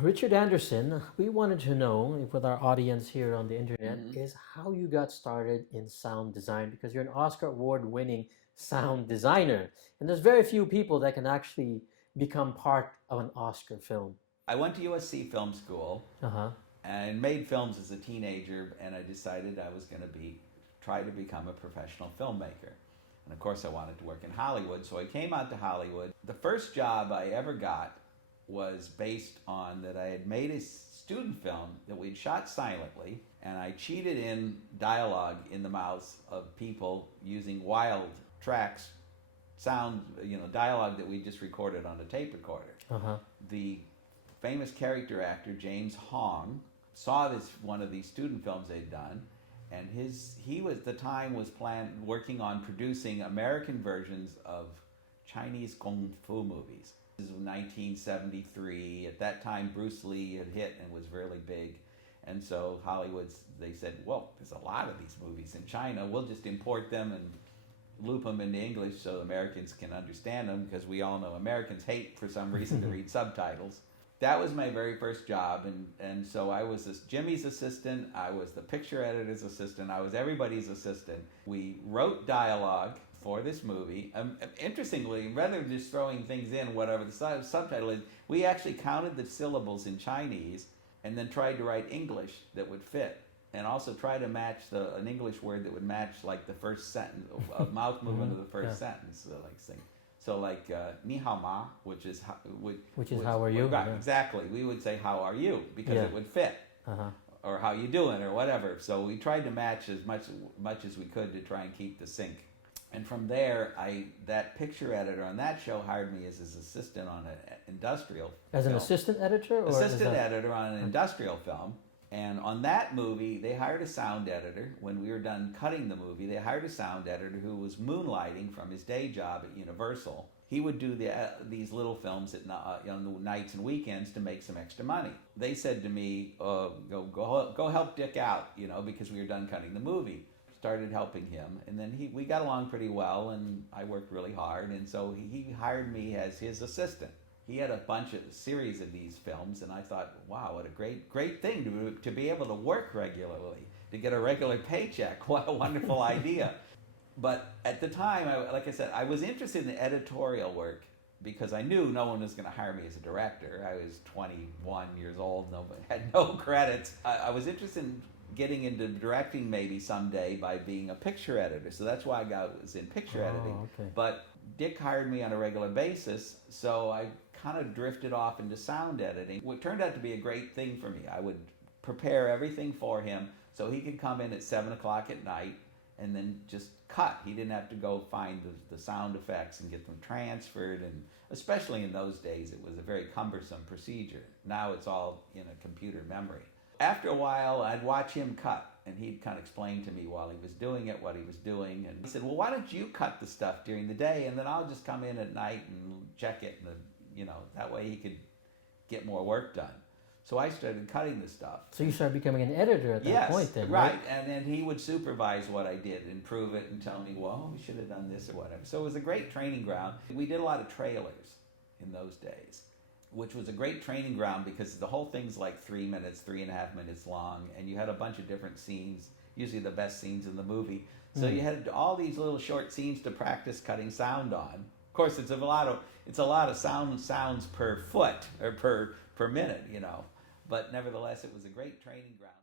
Richard Anderson, we wanted to know with our audience here on the internet is how you got started in sound design because you're an Oscar award winning sound designer. And there's very few people that can actually become part of an Oscar film. I went to USC Film School Uh huh. and made films as a teenager, and I decided I was going to try to become a professional filmmaker. And of course, I wanted to work in Hollywood, so I came out to Hollywood. The first job I ever got was based on that I had made a student film that we'd shot silently, and I cheated in dialogue in the mouths of people using wild tracks, sound, dialogue that we just recorded on a tape recorder. Uh huh. The famous character actor James Hong saw one of these student films they'd done, and he was working on producing American versions of Chinese kung fu movies. This is 1973. At that time, Bruce Lee had hit and was really big, and so they said, well, there's a lot of these movies in China. We'll just import them and loop them into English so Americans can understand them, because we all know Americans hate for some reason to read subtitles. That was my very first job, and so I was Jimmy's assistant, I was the picture editor's assistant, I was everybody's assistant. We wrote dialogue for this movie. Interestingly, rather than just throwing things in, whatever the subtitle is, we actually counted the syllables in Chinese and then tried to write English that would fit, and also try to match an English word that would match like the first sentence, a mouth movement of the first sentence. So like ni hao ma, which is how are you? Right, exactly. We would say how are you because it would fit, or how you doing or whatever. So we tried to match as much as we could to try and keep the sync. And from there, that picture editor on that show hired me as his assistant on an industrial As an film. assistant editor? Or Assistant editor on an industrial film. And on that movie, they hired a sound editor. When we were done cutting the movie, they hired a sound editor who was moonlighting from his day job at Universal. He would do these little films on the nights and weekends to make some extra money. They said to me, go help Dick out, because we were done cutting the movie. Started helping him, and then we got along pretty well, and I worked really hard, and so he hired me as his assistant. He had a series of these films, and I thought, wow, what a great thing to be able to work regularly, to get a regular paycheck. What a wonderful idea. But at the time, like I said, I was interested in the editorial work because I knew no one was going to hire me as a director. I was 21 years old, had no credits. I was interested in getting into directing maybe someday by being a picture editor. So that's why I was in picture editing. Okay. But Dick hired me on a regular basis, so I kind of drifted off into sound editing. It turned out to be a great thing for me. I would prepare everything for him so he could come in at 7 o'clock at night and then just cut. He didn't have to go find the sound effects and get them transferred, and especially in those days it was a very cumbersome procedure. Now it's all in a computer memory. After a while, I'd watch him cut, and he'd kind of explain to me while he was doing it what he was doing. And he said, well, why don't you cut the stuff during the day, and then I'll just come in at night and check it, and that way he could get more work done. So I started cutting the stuff. So you started becoming an editor at that point then, right? Right, and then he would supervise what I did, improve it, and tell me, well, we should have done this or whatever. So it was a great training ground. We did a lot of trailers in those days, which was a great training ground because the whole thing's like 3.5 minutes long, and you had a bunch of different scenes, usually the best scenes in the movie. So you had all these little short scenes to practice cutting sound on. Of course, it's a lot of sounds per foot or per minute, but nevertheless, it was a great training ground.